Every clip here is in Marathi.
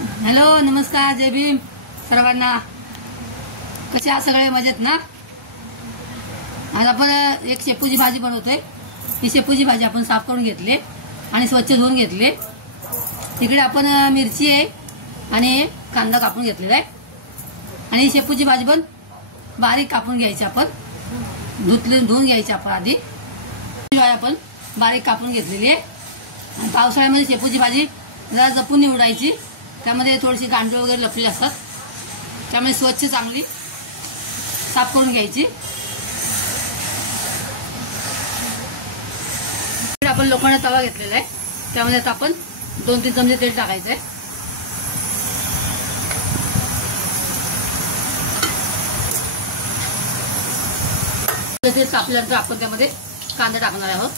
हॅलो, नमस्कार, जय भीम सर्वांना. कसे आहात सगळे? मजेत ना? आज आपण एक शेपूची भाजी बनवतोय. ही शेपूची भाजी आपण साफ करून घेतली आणि स्वच्छ धुवून घेतली. तिकडे आपण मिरची आहे आणि कांदा कापून घेतलेला आहे. आणि ही शेपूची भाजी पण बारीक कापून घ्यायची. आपण धुवून घ्यायची. आपण आधी आपण बारीक कापून घेतलेली आहे. आणि पावसाळ्यामध्ये शेपूची भाजी जरा जपून निवडायची. त्यामध्ये थोडीशी गांडूळ वगैरे लपलेली असतात. त्यामुळे स्वच्छ चांगली साफ करून घ्यायची. आपण लोखंडाचा तवा घेतलेला आहे. त्यामध्ये आता आपण 2-3 चमचे तेल टाकायचं आहे. तेल तापल्यानंतर आपण त्यामध्ये कांदा टाकणार आहोत.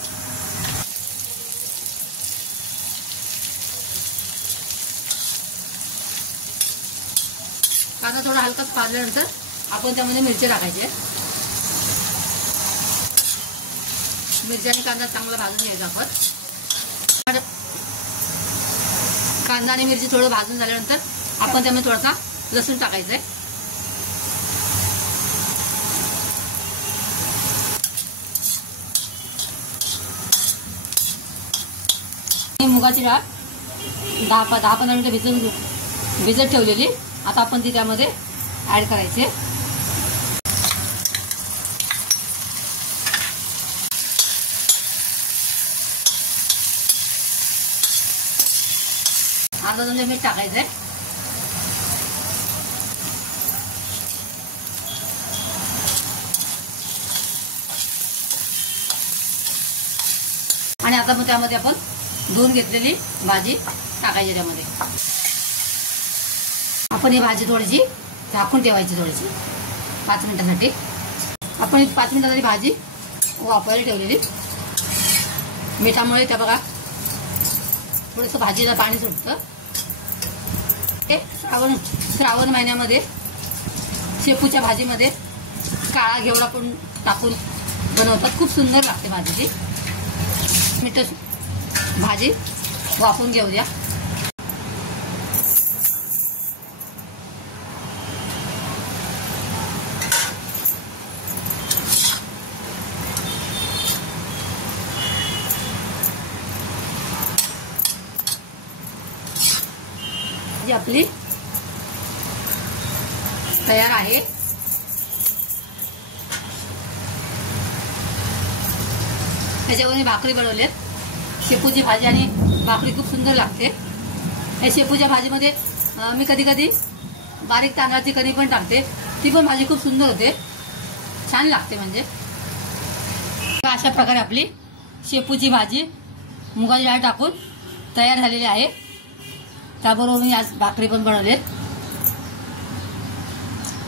कांदा थोडा हलका भाजल्यानंतर आपण त्यामध्ये मिरची टाकायची. मिरची आणि कांदा चांगला भाजून घ्यायचा. आपण कांदा आणि मिरची थोडं भाजून झाल्यानंतर आपण त्यामध्ये थोडासा लसूण टाकायचा आहे. मुगाची डाळ 10-15 मिनिटं भिजत ठेवलेली. आता आपण ती त्यामध्ये ऍड करायची. अर्धा चमचा मीठ टाकायचंय. आणि आता मग त्यामध्ये आपण धुवून घेतलेली भाजी टाकायची. त्यामध्ये आपण ही भाजी थोडीशी झाकून ठेवायची. थोडीशी 5 मिनिटांसाठी आपण 5 मिनिटांसाठी भाजी वाफवायला ठेवलेली. मिठामुळे त्या बघा थोडंसं भाजीला पाणी सुटतं. श्रावण महिन्यामध्ये शेपूच्या भाजीमध्ये काळा घेवडा पण टाकून बनवतात. खूप सुंदर लागते भाजी ती. भाजी वाफवून घेऊ द्या. जी आपली तयार आहे. त्याच्यावर भाकरी बनवलेत. शेपूची भाजी आणि भाकरी खूप सुंदर लागते. या शेपूच्या भाजीमध्ये मी कधी कधी बारीक तांदळाची कणी पण टाकते. ती पण भाजी खूप सुंदर होते, छान लागते. म्हणजे अशा प्रकारे आपली शेपूची भाजी मुगाची डाळ टाकून तयार झालेली आहे. त्याबरोबर मी आज भाकरी पण बनवलेत.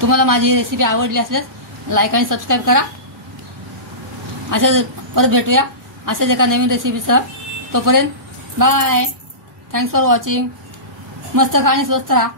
तुम्हाला माझी रेसिपी आवडली असल्यास लाईक आणि सबस्क्राईब करा. अशाच परत भेटूया अशाच एका नवीन रेसिपीसह. तोपर्यंत बाय. Thanks for watching. मस्त खा आणि स्वस्त राहा.